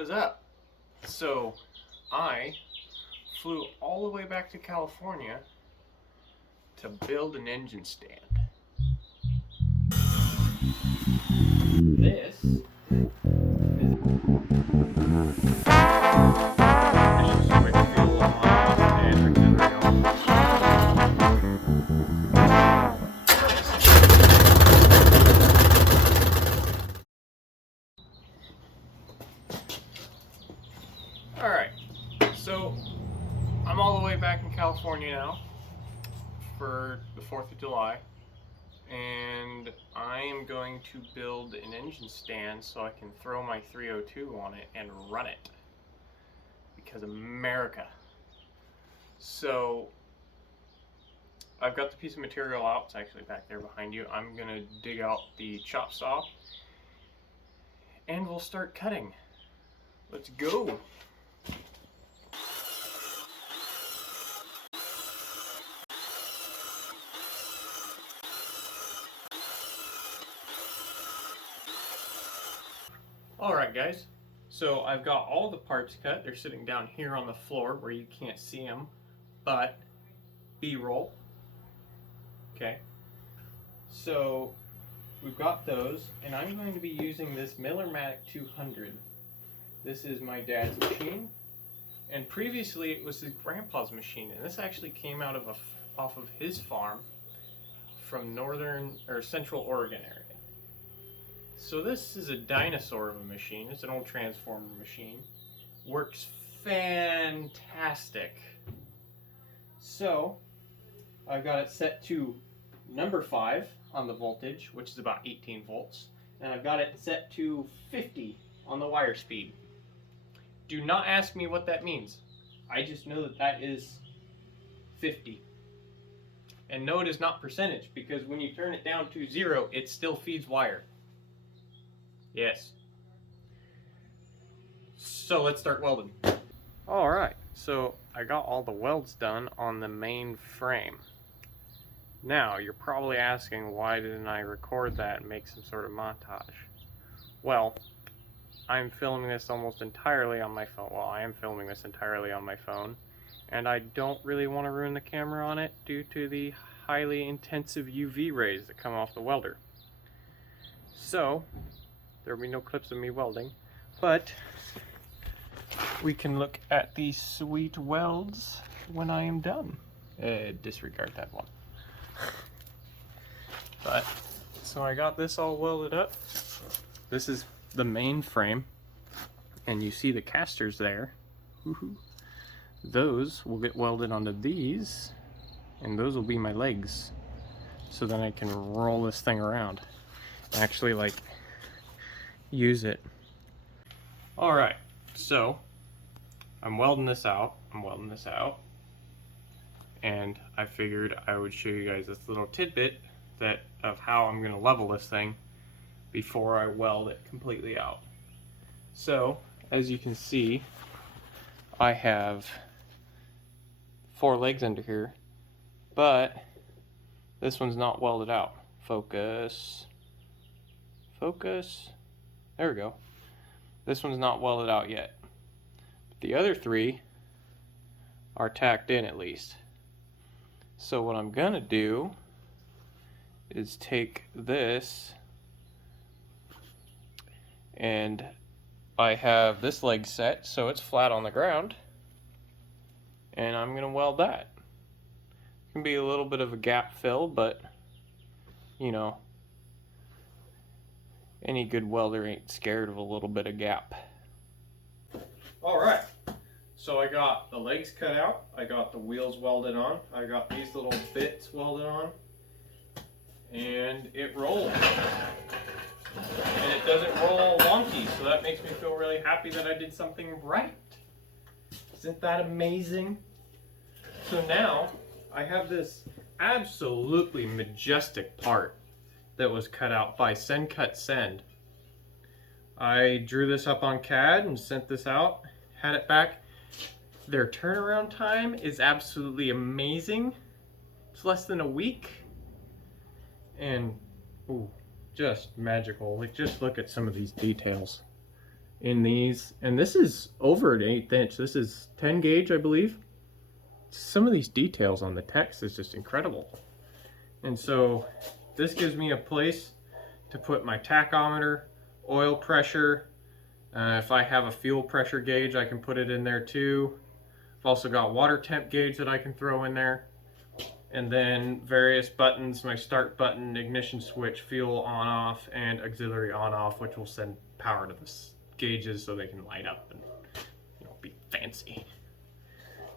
was up. So I flew all the way back to California to build an engine stand. This is switch fuel on and auxiliary on. Alright, so I'm all the way back in California now for the 4th of July, and I am going to build an engine stand so I can throw my 302 on it and run it, because America. So I've got the piece of material out. It's actually back there behind you. I'm gonna dig out the chop saw and we'll start cutting. Let's go. Alright guys, so I've got all the parts cut. They're sitting down here on the floor where you can't see them, but B-roll. Okay, so we've got those, and I'm going to be using this Miller-Matic 200. This is my dad's machine, and previously it was his grandpa's machine, and this actually came out of off of his farm from northern or central Oregon area. So this is a dinosaur of a machine. It's an old transformer machine. Works fantastic. So I've got it set to number 5 on the voltage, which is about 18 volts. And I've got it set to 50 on the wire speed. Do not ask me what that means. I just know that that is 50. And no, it is not percentage, because when you turn it down to 0, it still feeds wire. Yes. So let's start welding. Alright, so I got all the welds done on the main frame. Now, you're probably asking, why didn't I record that and make some sort of montage? Well, I'm filming this almost entirely on my phone. Well, I am filming this entirely on my phone, and I don't really want to ruin the camera on it due to the highly intensive UV rays that come off the welder. So there will be no clips of me welding, but we can look at these sweet welds when I am done. Disregard that one. But, so I got this all welded up. This is the main frame, and you see the casters there. Woohoo. Those will get welded onto these, and those will be my legs. So then I can roll this thing around. Actually, like, use it. Alright, so I'm welding this out. And I figured I would show you guys this little tidbit of how I'm going to level this thing before I weld it completely out. So, as you can see, I have 4 legs under here, but this one's not welded out. Focus. There we go. This one's not welded out yet. But the other 3 are tacked in at least. So what I'm gonna do is take this, and I have this leg set so it's flat on the ground, and I'm gonna weld that. It can be a little bit of a gap fill, but you know, any good welder ain't scared of a little bit of gap. Alright, so I got the legs cut out, I got the wheels welded on, I got these little bits welded on, and it rolls. And it doesn't roll wonky, so that makes me feel really happy that I did something right. Isn't that amazing? So now, I have this absolutely majestic part that was cut out by Send Cut Send. I drew this up on CAD and sent this out, had it back. Their turnaround time is absolutely amazing. It's less than a week. And ooh, just magical. Like, just look at some of these details. in these, and this is over an 1/8 inch. This is 10 gauge, I believe. Some of these details on the text is just incredible. And so this gives me a place to put my tachometer, oil pressure. If I have a fuel pressure gauge, I can put it in there too. I've also got water temp gauge that I can throw in there. And then various buttons, my start button, ignition switch, fuel on off, and auxiliary on off, which will send power to the gauges so they can light up and, you know, be fancy.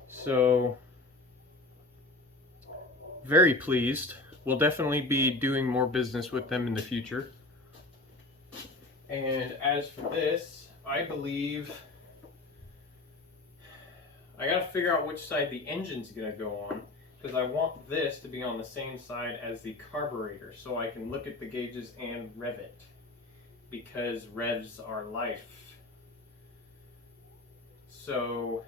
So very pleased. We'll definitely be doing more business with them in the future. And as for this, I believe I gotta figure out which side the engine's gonna go on, because I want this to be on the same side as the carburetor so I can look at the gauges and rev it, because revs are life. So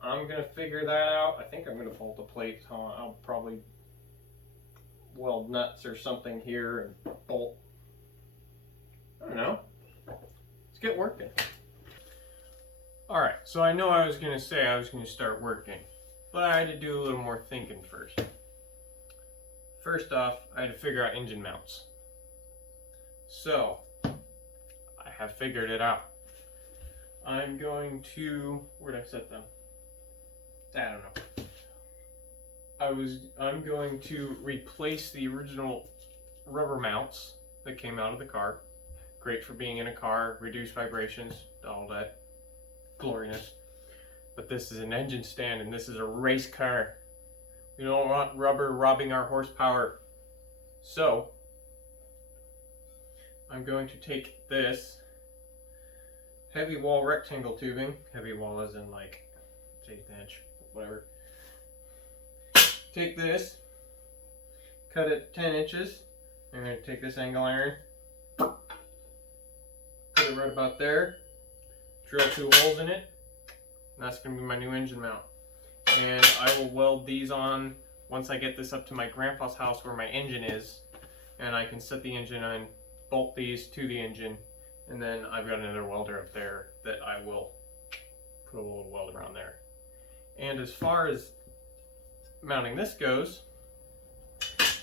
I'm gonna figure that out. I think I'm gonna bolt the plate on. I'll probably weld nuts or something here and bolt. I don't know. Let's get working. Alright, so I know I was gonna say I was gonna start working, but I had to do a little more thinking first. First off, I had to figure out engine mounts. So I have figured it out. I'm going to, where'd I set them? I don't know. I'm going to replace the original rubber mounts that came out of the car. Great for being in a car, reduce vibrations, all that gloriness. But this is an engine stand and this is a race car. We don't want rubber robbing our horsepower. So I'm going to take this heavy wall rectangle tubing, heavy wall as in like 1/8 inch, whatever. Take this, cut it 10 inches. I'm going to take this angle iron, put it right about there, drill 2 holes in it, and that's going to be my new engine mount. And I will weld these on once I get this up to my grandpa's house where my engine is, and I can set the engine on, bolt these to the engine, and then I've got another welder up there that I will put a little weld around there. And as far as mounting this goes,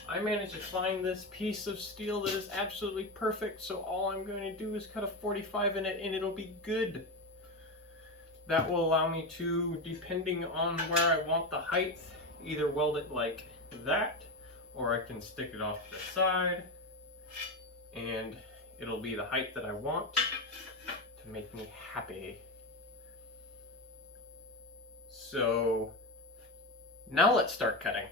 I managed to find this piece of steel that is absolutely perfect, so all I'm going to do is cut a 45 in it and it'll be good. That will allow me to, depending on where I want the height, either weld it like that, or I can stick it off to the side, and it'll be the height that I want to make me happy. So now let's start cutting.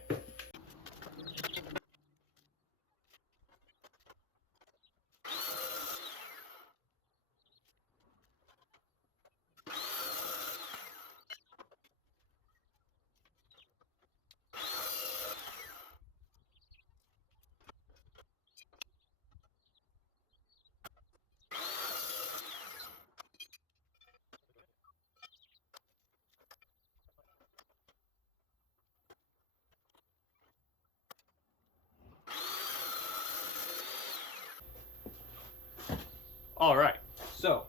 Alright, so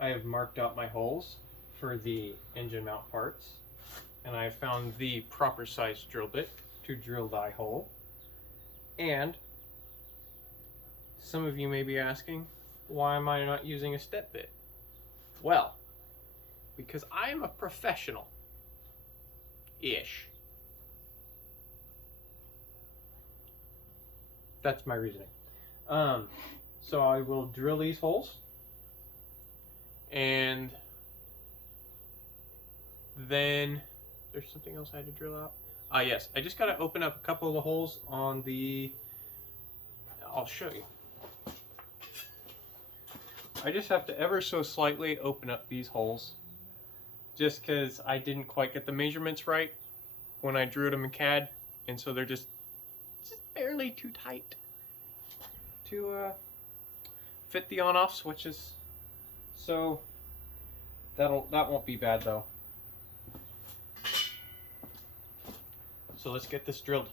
I have marked out my holes for the engine mount parts, and I have found the proper size drill bit to drill thy hole. And some of you may be asking, why am I not using a step bit? Well, because I am a professional-ish. That's my reasoning. So I will drill these holes, and then there's something else I had to drill out. Yes, I just got to open up a couple of the holes on the, I'll show you. I just have to ever so slightly open up these holes, just because I didn't quite get the measurements right when I drew them in CAD, and so they're just barely too tight to fit the on-off switches. So that won't be bad though. So let's get this drilled.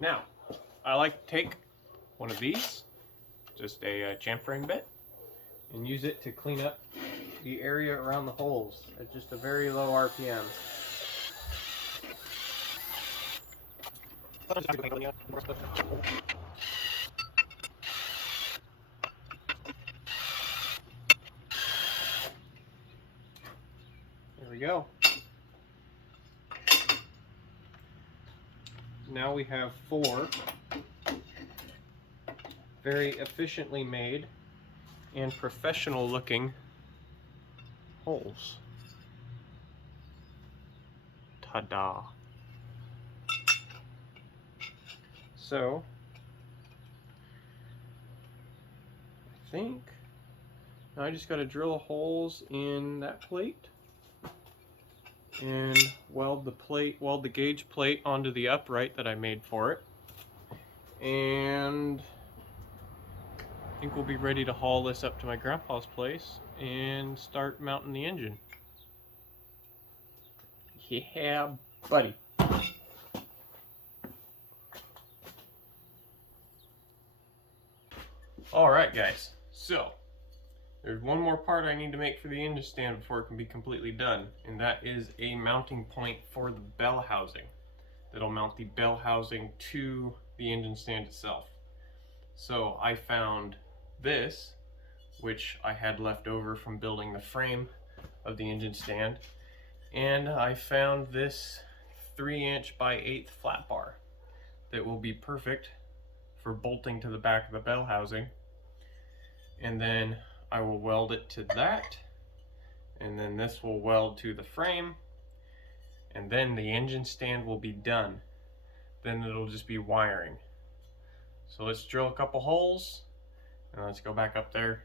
Now, I like to take one of these, just a chamfering bit, and use it to clean up the area around the holes at just a very low RPM. There we go. Now we have 4 very efficiently made and professional looking holes. Ta-da! So, I think now I just got to drill holes in that plate and weld the gauge plate onto the upright that I made for it, and I think we'll be ready to haul this up to my grandpa's place and start mounting the engine. Yeah, buddy. Alright guys, so there's one more part I need to make for the engine stand before it can be completely done, and that is a mounting point for the bell housing that'll mount the bell housing to the engine stand itself. So I found this, which I had left over from building the frame of the engine stand, and I found this 3" by 8" flat bar that will be perfect for bolting to the back of the bell housing. And then I will weld it to that, and then this will weld to the frame, and then the engine stand will be done. Then it'll just be wiring. So let's drill a couple holes and let's go back up there,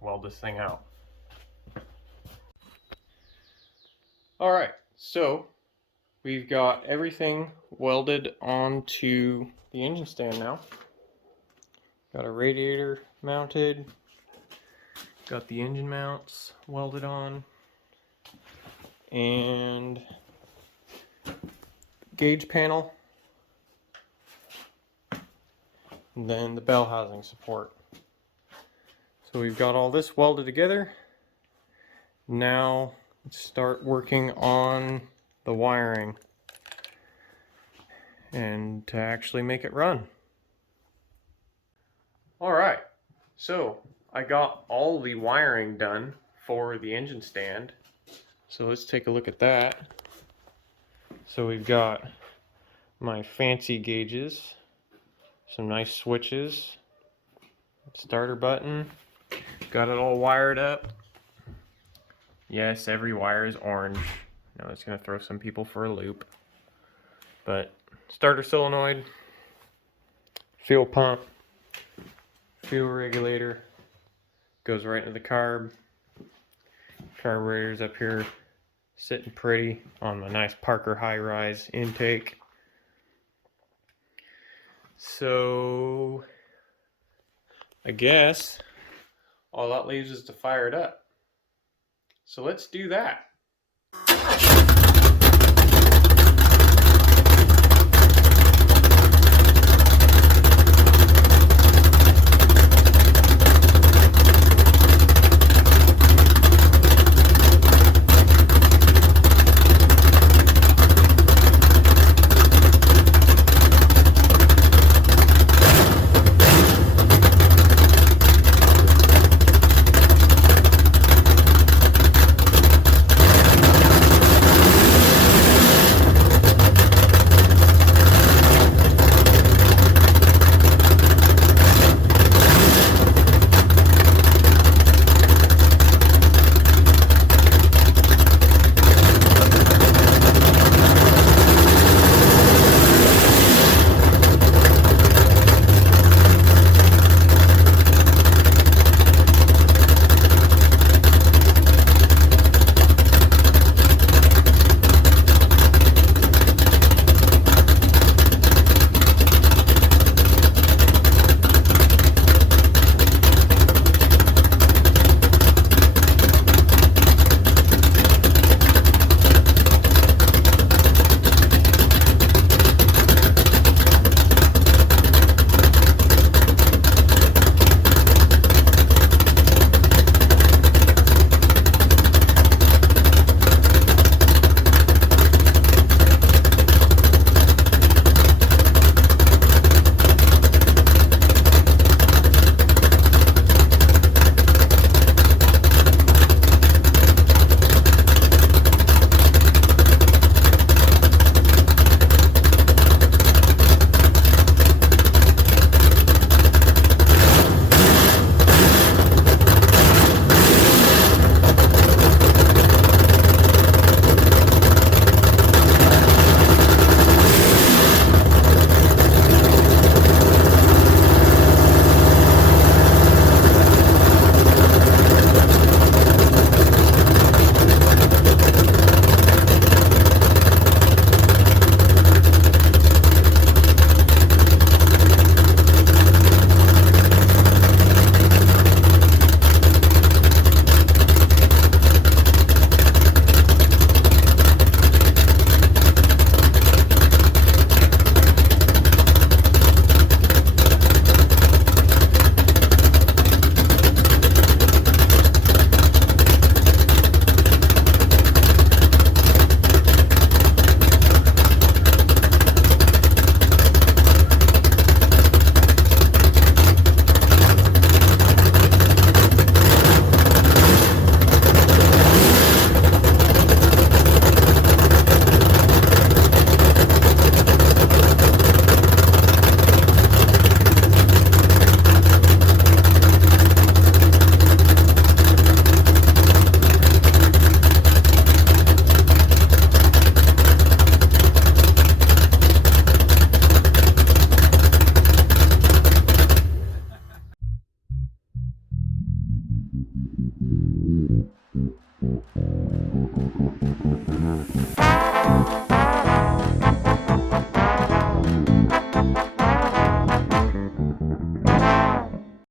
weld this thing out. Alright, so we've got everything welded onto the engine stand now. Got a radiator mounted, got the engine mounts welded on, and gauge panel, and then the bell housing support. So we've got all this welded together. Now let's start working on the wiring and to actually make it run. Alright, so I got all the wiring done for the engine stand. So let's take a look at that. So we've got my fancy gauges, some nice switches, starter button, got it all wired up. Yes, every wire is orange. I know it's going to throw some people for a loop. But starter solenoid, fuel pump, fuel regulator, goes right into the carb. Carburetor's up here sitting pretty on my nice Parker high-rise intake. So I guess all that leaves is to fire it up. So let's do that.